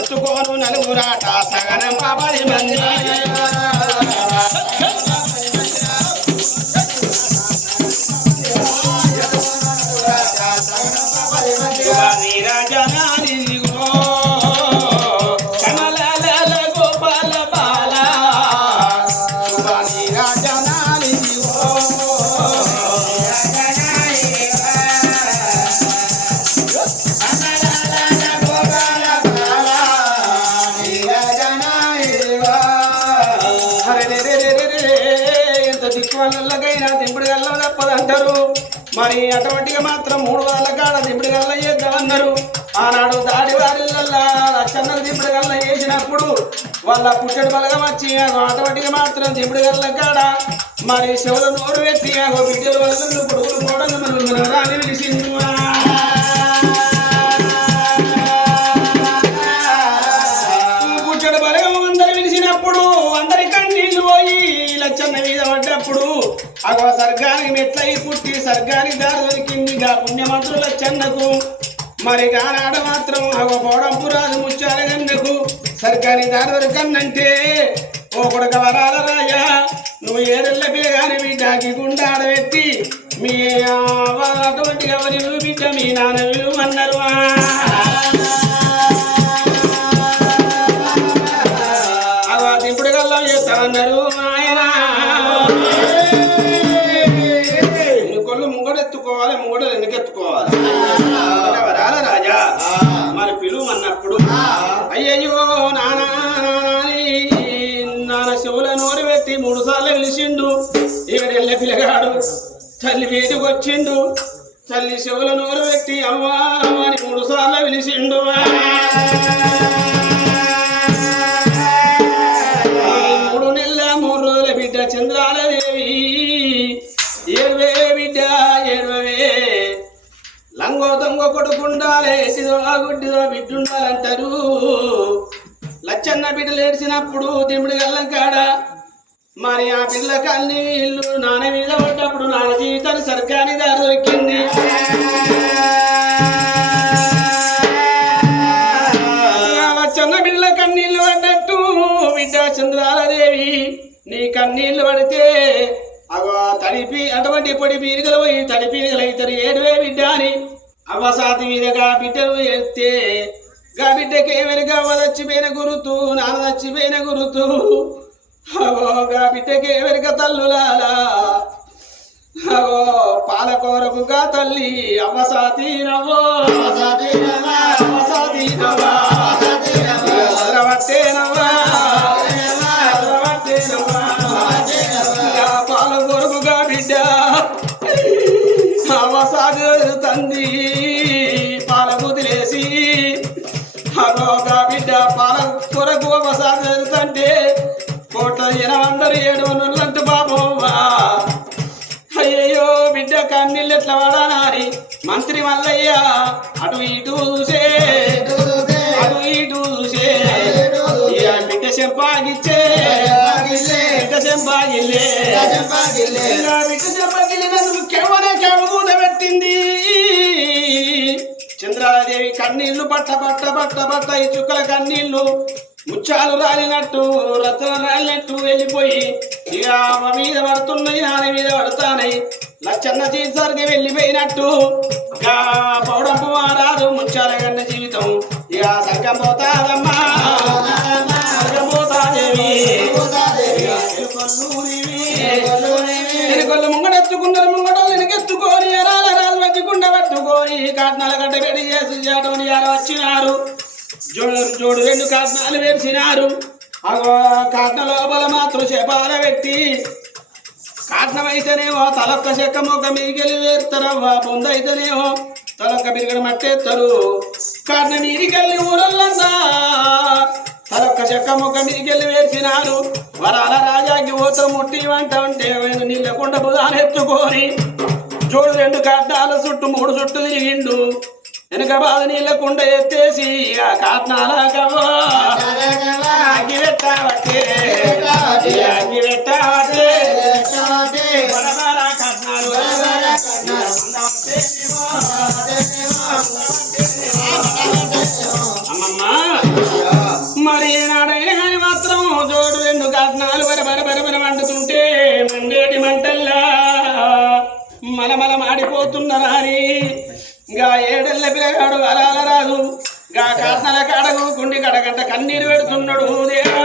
ఎత్తుకోను నలుగురాట సగనం పది మంది మరి అటువంటిగా మాత్రం మూడు వందల కాడ దిప్పుడు గల్ల చేద్దామన్నారు ఆనాడు దాడి వారిల్లల్లా లక్షన్నర దింపుడు గల్ల వేసినప్పుడు వాళ్ళ పుట్టడు బలగం వచ్చి అటువంటిగా మాత్రం దిప్పుడు గల్ల కాడ మరి శివుల నోరు పెట్టి అగో బిడ్డలు వలసలు కొడుకులు కూడా మనం రాని అగో సర్గానికి మెట్లయి పుట్టి సర్గానికి దారి దొరికిందిగా పుణ్యమంత్రుల లచ్చన్నకు మరి గానాడ మాత్రం అగో పోడంపు రాజు ముచ్చాల గన్నకు సర్గానికి దారి దొరకన్నంటే ఓ కొడుక వరాల రాజా నువ్వు ఏడెళ్ళ పిల్లగాని బిడ్డకి గుండె పెట్టి మీ అటువంటి ఎవరి బిడ్డ మీ నాన్న విలువన్నారు తల్లి వీధికి వచ్చిండు. తల్లి శివుల నోరు పెట్టి అవ్వా అని మూడు సార్లు పిలిచిండు. మూడు నెలల మూడు రోజుల బిడ్డ చంద్రాలదేవి. ఏడువే బిడ్డ ఏడువే లంగో దొంగ కొడుకుండాలే ఎసిదో గుడ్డిదో బిడ్డుండాలంటారు. లచ్చన్న బిడ్డలు ఏడ్చినప్పుడు దిమ్మిడి గల్లం కాడ మరి ఆ పిల్ల కల్ని ఇల్లు నాన్న మీద పడ్డప్పుడు నాన్న జీవితాన్ని సర్కాని దారి దొరికింది చిన్న బిడ్డల పడ్డట్టు బిడ్డ చంద్రాలదేవి నీ కన్నీళ్ళు పడితే అవ తడిపి అటువంటి పొడి పీరికలు పోయి తడిపి ఇతరు ఏడువే బిడ్డ అని. అవసాతి మీదగా బిడ్డలు ఎత్తే గా బిడ్డకి ఏమైనా చచ్చిపోయిన గురుతు నాన్న చచ్చిపోయిన గురుతు అవోగా బిడ్డకే వెనుక ఏమైనా తల్లులాలా అవో పాలకోరకుగా తల్లి అవసాతి నవో అవసాతి నవా అదరవట్టే నవ్వా అదరవట్టే బిడ్డ. అవసాది తంది పాల కుదిలేసి అగోగా బిడ్డ పాల కొరకు అవసాది తంటే మరి ఏడు వందలంటే బాబోవా అయ్యయ్యో బిడ్డ కన్నీళ్ళు ఎట్లా వాడానారి? మంత్రి మల్లయ్య అటు ఇటు చూసే. అటు ఇటు చూసే. బిడ్డ చెంపాగిచ్చే. బిడ్డ చెంపాగిల్లే. బిడ్డ చెంపాగిల్లి. నన్ను కెవరే కెవగూత పెట్టింది. చంద్రాదేవి కన్నీళ్ళు బట్ట బట్ట బట్ట బట్ట ఈ చుక్కల కన్నీళ్ళు ముచ్చాలు రాలినట్టు రత్న రాలినట్టు వెళ్ళిపోయి ఇక ఆమె మీద పడుతున్నాయి నాన్న మీద పడతానయి లచ్చన్న జీవితానికి వెళ్ళిపోయినట్టు. ఇక పౌడంపు మారాదు ముచ్చాల గన్న జీవితం. ఇక సర్గం పోతాదమ్మా. సర్గం పోతాదేవి. ఇక తిరుకొల్లూరివి. తిరుకొల్లు ముంగడెత్తుకున్నారు ముంగడలు వెనక పోయి కాట్నాల గడ్డ పెడి చేసి చేయటం వచ్చినారు. జోడు జోడు రెండు కాట్నాలు వేసినారు అగో కాట్న లోపల మాత్రం చేపాల పెట్టి కాట్నం అయితేనేమో తలొక్క చెక్క మొక్క మీరికెళ్ళి వేస్తారవ్వ బొంద తలొక్క మిరిగడ మట్టేస్తారు కాట్న మీరికెళ్ళి ఊరల్లంతా. తలొక్క చెక్క మొక్క మీరికెళ్ళి వేసినారు వరాల రాజాకి ఓతో ముట్టి వంట ఉంటే నీళ్ళ కుండ బుధాలు ఎత్తుకొని జోడు రెండు కడ్డాల చుట్టూ మూడు చుట్టూ తిరిగిండు. వెనక బాధ నీళ్ళ కుండ ఎత్తేసి కాట్నాల కవ్వా అగ్గి అగ్గి మరి ఈనాడే మాత్రం జోడు రెండు కట్నాలు బర బర బర బర మండుతుంటే మండేటి మంటల్లా మలమల మాడిపోతున్నారా అని ఇంకా ఏడెళ్ళ పిల్లగాడు అలాల రాదు గా కాసల కడగు గుండి కడగంట కన్నీరు పెడుతున్నాడు. దేవా